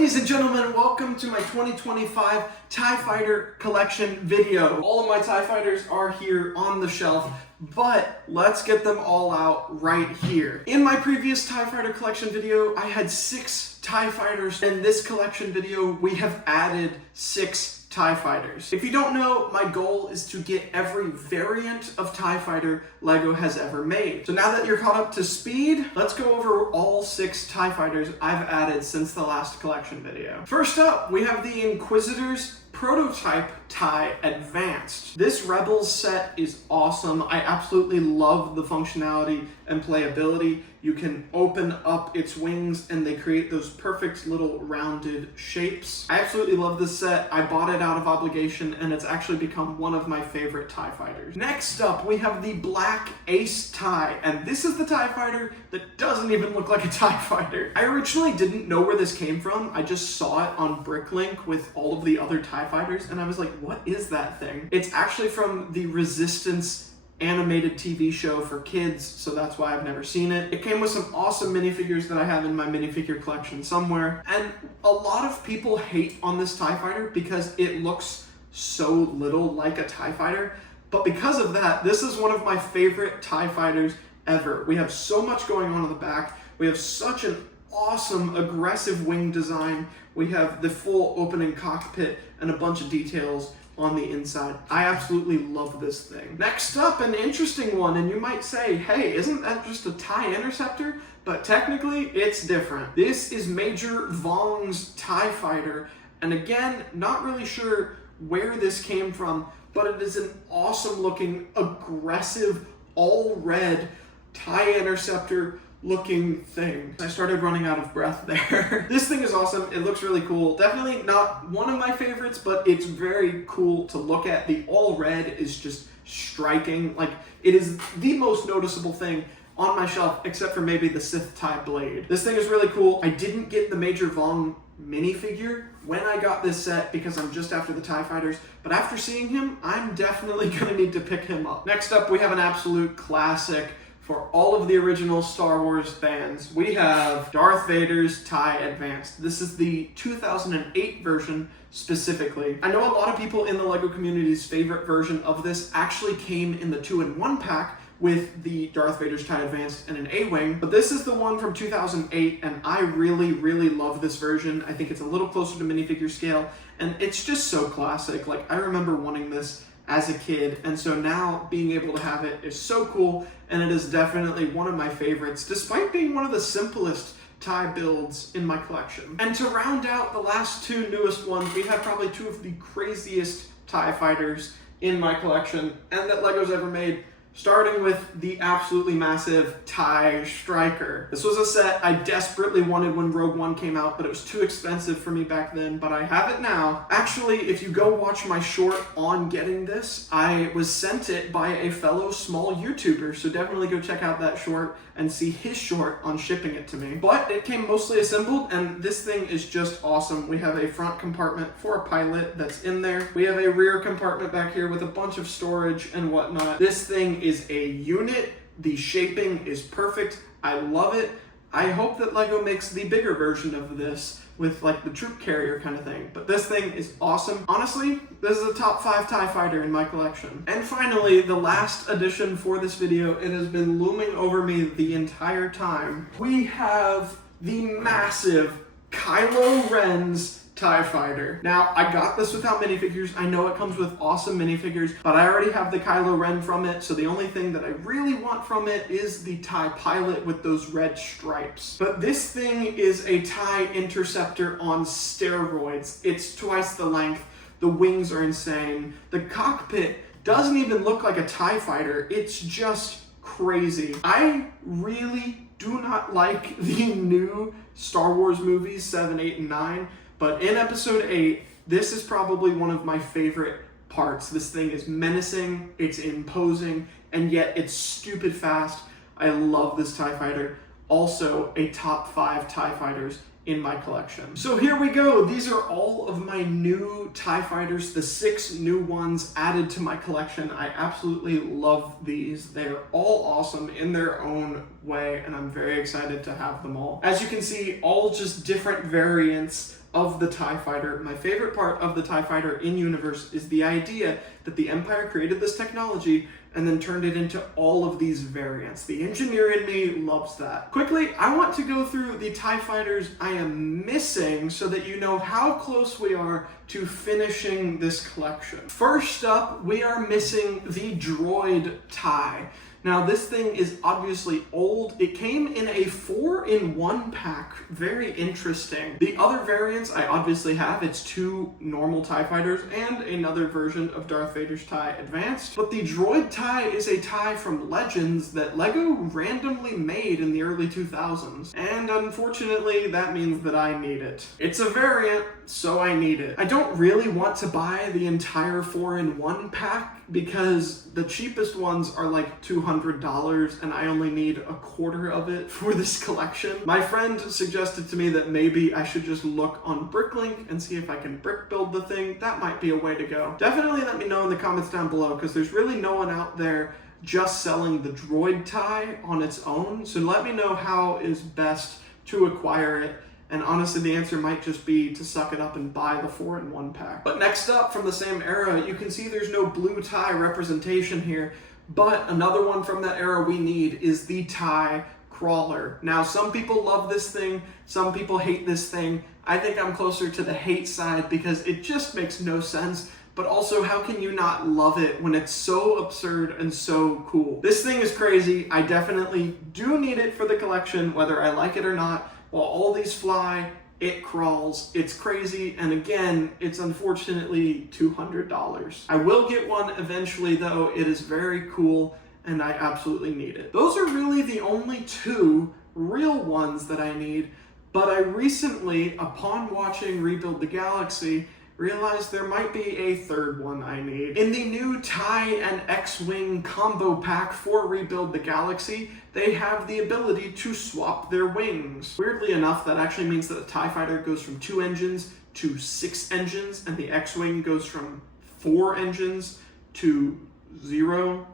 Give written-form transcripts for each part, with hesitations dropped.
Ladies and gentlemen, welcome to my 2025 TIE Fighter collection video. All of my TIE Fighters are here on the shelf, but let's get them all out right here. In my previous TIE Fighter collection video, I had 6 TIE Fighters. In this collection video, we have added 6 TIE Fighters. If you don't know, my goal is to get every variant of TIE Fighter LEGO has ever made. So now that you're caught up to speed, let's go over all 6 TIE Fighters I've added since the last collection video. First up, we have the Inquisitor's Prototype TIE Advanced. This Rebels set is awesome. I absolutely love the functionality and playability. You can open up its wings and they create those perfect little rounded shapes. I absolutely love this set. I bought it out of obligation and it's actually become one of my favorite TIE Fighters. Next up, we have the Black Ace TIE, and this is the TIE Fighter that doesn't even look like a TIE Fighter. I originally didn't know where this came from. I just saw it on Bricklink with all of the other TIE Fighters and I was like, what is that thing? It's actually from the Resistance animated TV show for kids, so that's why I've never seen it. It came with some awesome minifigures that I have in my minifigure collection somewhere, and a lot of people hate on this TIE Fighter because it looks so little like a TIE Fighter, but because of that, this is one of my favorite TIE Fighters ever. We have so much going on in the back. We have such an awesome aggressive wing design. We have the full opening cockpit and a bunch of details on the inside. I absolutely love this thing. Next up, an interesting one, and you might say, hey, isn't that just a TIE Interceptor? But technically, it's different. This is Major Vong's TIE Fighter, and again, not really sure where this came from, but it is an awesome looking, aggressive, all red TIE Interceptor looking thing. I started running out of breath there. This thing is awesome. It looks really cool. Definitely not one of my favorites, but it's very cool to look at. The all red is just striking. Like, it is the most noticeable thing on my shelf, except for maybe the Sith TIE blade. This thing is really cool. I didn't get the Major Vong minifigure when I got this set because I'm just after the TIE Fighters, but after seeing him, I'm definitely gonna need to pick him up. Next up, we have an absolute classic for all of the original Star Wars fans. We have Darth Vader's TIE Advanced. This is the 2008 version specifically. I know a lot of people in the LEGO community's favorite version of this actually came in the 2-in-1 pack with the Darth Vader's TIE Advanced and an A-Wing, but this is the one from 2008, and I really, really love this version. I think it's a little closer to minifigure scale, and it's just so classic. Like, I remember wanting this as a kid, and so now being able to have it is so cool, and it is definitely one of my favorites, despite being one of the simplest TIE builds in my collection. And to round out the last 2 newest ones, we have probably 2 of the craziest TIE Fighters in my collection, and that LEGO's ever made, starting with the absolutely massive TIE Striker. This was a set I desperately wanted when Rogue One came out, but it was too expensive for me back then, but I have it now. Actually, if you go watch my short on getting this, I was sent it by a fellow small YouTuber, so definitely go check out that short and see his short on shipping it to me. But it came mostly assembled, and this thing is just awesome. We have a front compartment for a pilot that's in there. We have a rear compartment back here with a bunch of storage and whatnot. This thing is a unit. The shaping is perfect. I love it. I hope that LEGO makes the bigger version of this with like the troop carrier kind of thing. But this thing is awesome. Honestly, this is a top 5 TIE Fighter in my collection. And finally, the last addition for this video, it has been looming over me the entire time. We have the massive Kylo Ren's TIE Fighter. Now, I got this without minifigures. I know it comes with awesome minifigures, but I already have the Kylo Ren from it, so the only thing that I really want from it is the TIE Pilot with those red stripes. But this thing is a TIE Interceptor on steroids. It's twice the length. The wings are insane. The cockpit doesn't even look like a TIE Fighter. It's just crazy. I really do not like the new Star Wars movies, 7, 8, and 9, but in episode 8, this is probably one of my favorite parts. This thing is menacing, it's imposing, and yet it's stupid fast. I love this TIE Fighter. Also, a top 5 TIE Fighters in my collection. So here we go. These are all of my new TIE Fighters, the 6 new ones added to my collection. I absolutely love these. They're all awesome in their own way, and I'm very excited to have them all. As you can see, all just different variants of the TIE Fighter, my favorite part of the TIE Fighter in universe, is the idea that the Empire created this technology and then turned it into all of these variants. The engineer in me loves that. Quickly, I want to go through the TIE Fighters I am missing so that you know how close we are to finishing this collection. First up, we are missing the Droid TIE. Now, this thing is obviously old. It came in a 4-in-1 pack. Very interesting. The other variants I obviously have, it's 2 normal TIE Fighters and another version of Darth Vader's TIE Advanced. But the Droid TIE is a TIE from Legends that LEGO randomly made in the early 2000s. And unfortunately, that means that I need it. It's a variant, so I need it. I don't really want to buy the entire 4-in-1 pack because the cheapest ones are like $200 and I only need a quarter of it for this collection. My friend suggested to me that maybe I should just look on Bricklink and see if I can brick build the thing. That might be a way to go. Definitely let me know in the comments down below because there's really no one out there just selling the Droid TIE on its own. So let me know how is best to acquire it. And honestly, the answer might just be to suck it up and buy the 4-in-1 pack. But next up, from the same era, you can see there's no blue TIE representation here, but another one from that era we need is the TIE Crawler. Now, some people love this thing, some people hate this thing. I think I'm closer to the hate side because it just makes no sense. But also, how can you not love it when it's so absurd and so cool? This thing is crazy. I definitely do need it for the collection, whether I like it or not. While all these fly, it crawls, it's crazy, and again, it's unfortunately $200. I will get one eventually though. It is very cool and I absolutely need it. Those are really the only 2 real ones that I need, but I recently, upon watching Rebuild the Galaxy, realized there might be a 3rd one I need. In the new TIE and X-Wing combo pack for Rebuild the Galaxy, they have the ability to swap their wings. Weirdly enough, that actually means that the TIE Fighter goes from 2 engines to 6 engines, and the X-Wing goes from 4 engines to 0,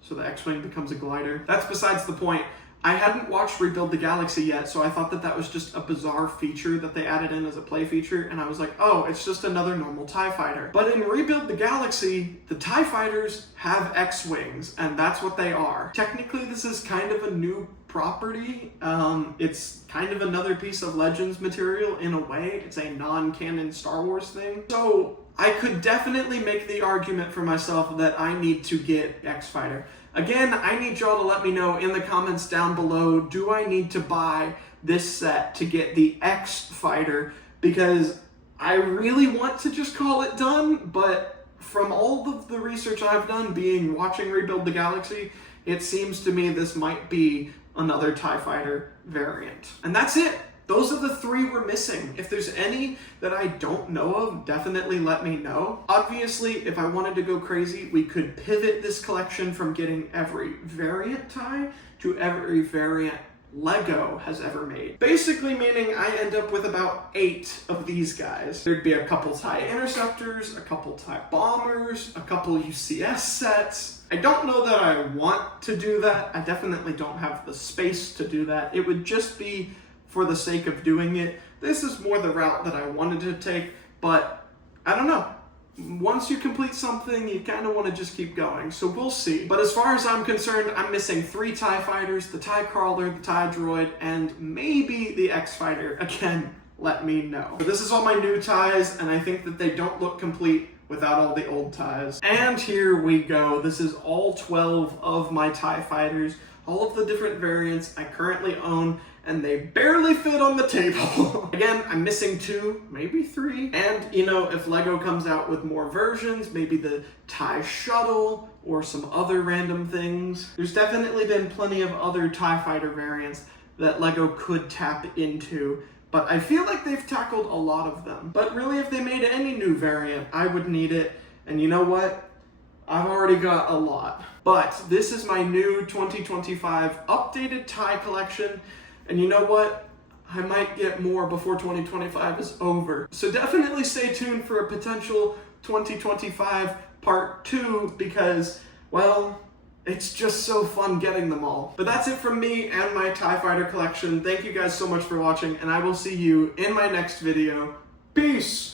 so the X-Wing becomes a glider. That's besides the point. I hadn't watched Rebuild the Galaxy yet, so I thought that that was just a bizarre feature that they added in as a play feature, and I was like, oh, it's just another normal TIE Fighter. But in Rebuild the Galaxy, the TIE Fighters have X-Wings, and that's what they are. Technically, this is kind of a new property. It's kind of another piece of Legends material in a way. It's a non-canon Star Wars thing. So I could definitely make the argument for myself that I need to get X-Fighter. Again, I need y'all to let me know in the comments down below, do I need to buy this set to get the X-Fighter? Because I really want to just call it done, but from all of the research I've done, watching Rebuild the Galaxy, it seems to me this might be another TIE Fighter variant. And that's it. Those are the 3 we're missing. If there's any that I don't know of, definitely let me know. Obviously, if I wanted to go crazy, we could pivot this collection from getting every variant TIE to every variant LEGO has ever made. Basically meaning I end up with about 8 of these guys. There'd be a couple TIE Interceptors, a couple TIE Bombers, a couple UCS sets. I don't know that I want to do that. I definitely don't have the space to do that. It would just be for the sake of doing it. This is more the route that I wanted to take, but I don't know. Once you complete something, you kind of want to just keep going, so we'll see. But as far as I'm concerned, I'm missing 3 TIE Fighters, the TIE Crawler, the TIE Droid, and maybe the X-Fighter. Again, let me know. But this is all my new TIEs, and I think that they don't look complete without all the old TIEs. And here we go. This is all 12 of my TIE Fighters, all of the different variants I currently own, and they barely fit on the table. Again, I'm missing 2, maybe 3. And, you know, if LEGO comes out with more versions, maybe the TIE Shuttle or some other random things. There's definitely been plenty of other TIE Fighter variants that LEGO could tap into, but I feel like they've tackled a lot of them. But really, if they made any new variant, I would need it. And you know what? I've already got a lot. But this is my new 2025 updated TIE collection. And you know what? I might get more before 2025 is over. So definitely stay tuned for a potential 2025 part 2 because, well, it's just so fun getting them all. But that's it from me and my TIE Fighter collection. Thank you guys so much for watching, and I will see you in my next video. Peace!